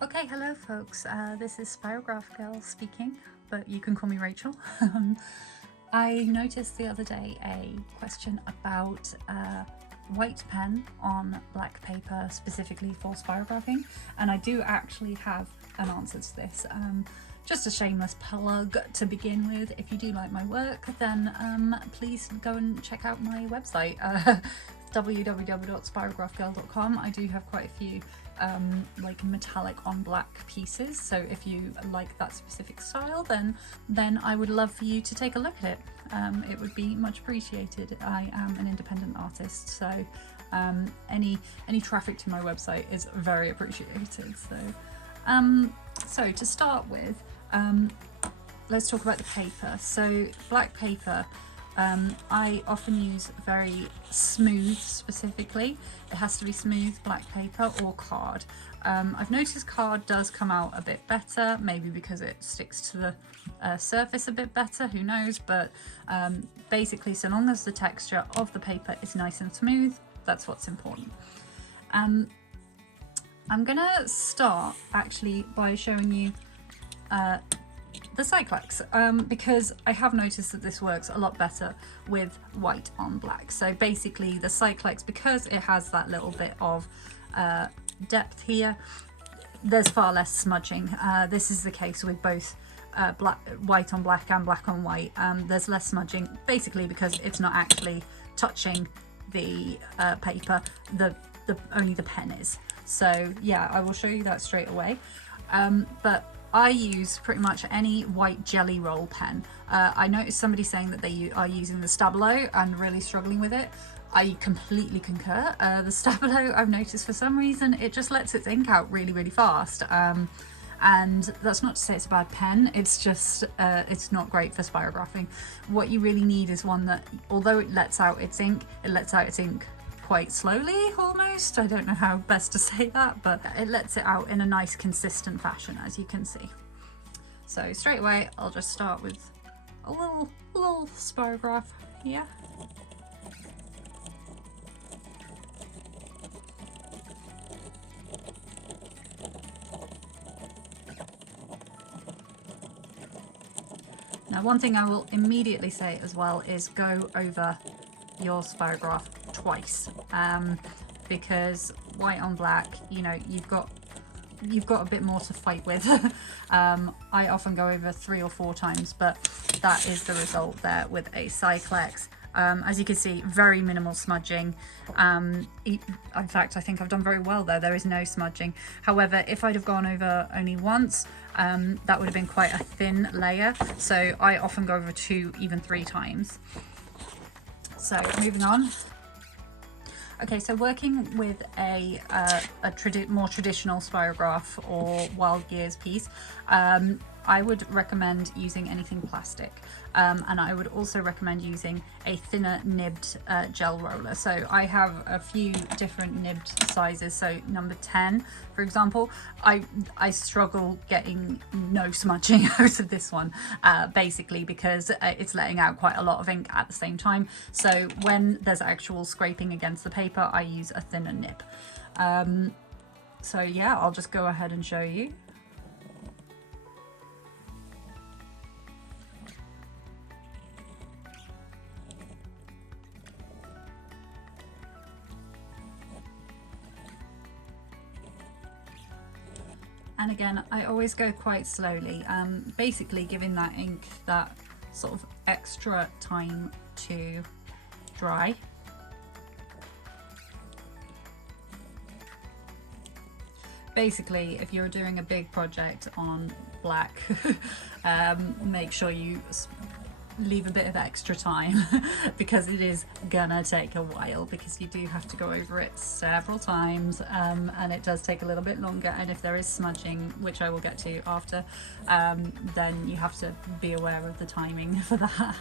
Okay, hello folks, this is Spirograph Girl speaking, but you can call me Rachel. I noticed the other day a question about white pen on black paper specifically for spirographing, and I do actually have an answer to this. Just a shameless plug to begin with. If you do like my work, then please go and check out my website, www.spirographgirl.com. I do have quite a few like metallic on black pieces, so if you like that specific style, then I would love for you to take a look at it. It would be much appreciated. I am an independent artist, so any traffic to my website is very appreciated. So to start with, let's talk about the paper. So black paper, I often use very smooth specifically. It has to be smooth black paper or card. I've noticed card does come out a bit better, maybe because it sticks to the surface a bit better, who knows, but basically so long as the texture of the paper is nice and smooth, that's what's important. I'm gonna start actually by showing you the Cyclex, because I have noticed that this works a lot better with white on black. So basically the Cyclex, because it has that little bit of depth here, there's far less smudging. This is the case with both white on black and black on white. There's less smudging basically because it's not actually touching the paper, only the pen is. So yeah, I will show you that straight away. But I use pretty much any white jelly roll pen. I noticed somebody saying that they are using the Stabilo and really struggling with it. I completely concur. The Stabilo, I've noticed for some reason, it just lets its ink out really, really fast. And that's not to say it's a bad pen, it's just, it's not great for spirographing. What you really need is one that, although it lets out its ink, quite slowly almost. I don't know how best to say that, but it lets it out in a nice consistent fashion, as you can see. So straight away I'll just start with a little spirograph here. Now one thing I will immediately say as well is go over your spirograph twice, because white on black, you know, you've got a bit more to fight with. I often go over 3 or 4 times, but that is the result there with a Cyclex. As you can see, very minimal smudging. In fact, I think I've done very well there. There is no smudging. However, if I'd have gone over only once, that would have been quite a thin layer. So I often go over 2, even 3 times. So moving on. Okay, so working with a more traditional spirograph or Wild Gears piece, I would recommend using anything plastic, and I would also recommend using a thinner nibbed gel roller. So I have a few different nibbed sizes. So number 10, for example, I struggle getting no smudging out of this one, basically because it's letting out quite a lot of ink at the same time. So when there's actual scraping against the paper, I use a thinner nib. So yeah, I'll just go ahead and show you. And again, I always go quite slowly, basically giving that ink that sort of extra time to dry. Basically, if you're doing a big project on black, make sure you leave a bit of extra time because it is gonna take a while, because you do have to go over it several times, and it does take a little bit longer. And if there is smudging, which I will get to after, then you have to be aware of the timing for that.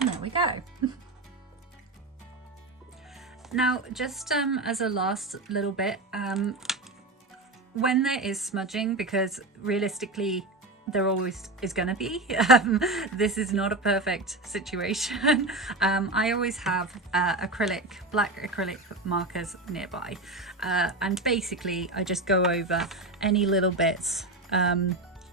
Now, we go. Now, just as a last little bit, when there is smudging, because realistically there always is going to be, this is not a perfect situation. I always have black acrylic markers nearby, and basically I just go over any little bits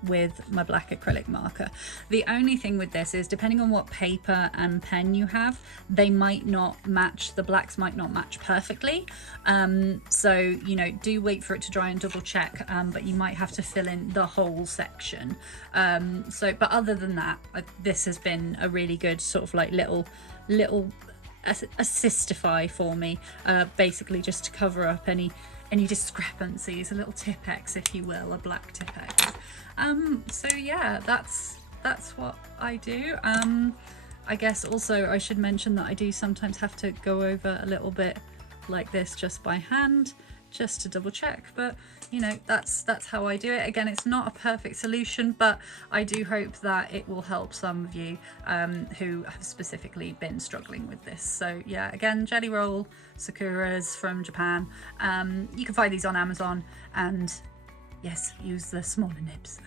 with my black acrylic marker. The only thing with this is, depending on what paper and pen you have, they might not match, the blacks might not match perfectly. So, you know, do wait for it to dry and double check, but you might have to fill in the whole section. But other than that, this has been a really good sort of like little assistify for me, basically just to cover up any discrepancies, a little Tipp-Ex, if you will, a black Tipp-Ex. So yeah, that's what I do. I guess also I should mention that I do sometimes have to go over a little bit like this just by hand, just to double check, but you know, that's how I do it. Again, it's not a perfect solution, but I do hope that it will help some of you who have specifically been struggling with this. So yeah, again, Jelly Roll Sakuras from Japan. You can find these on Amazon, and yes, use the smaller nibs.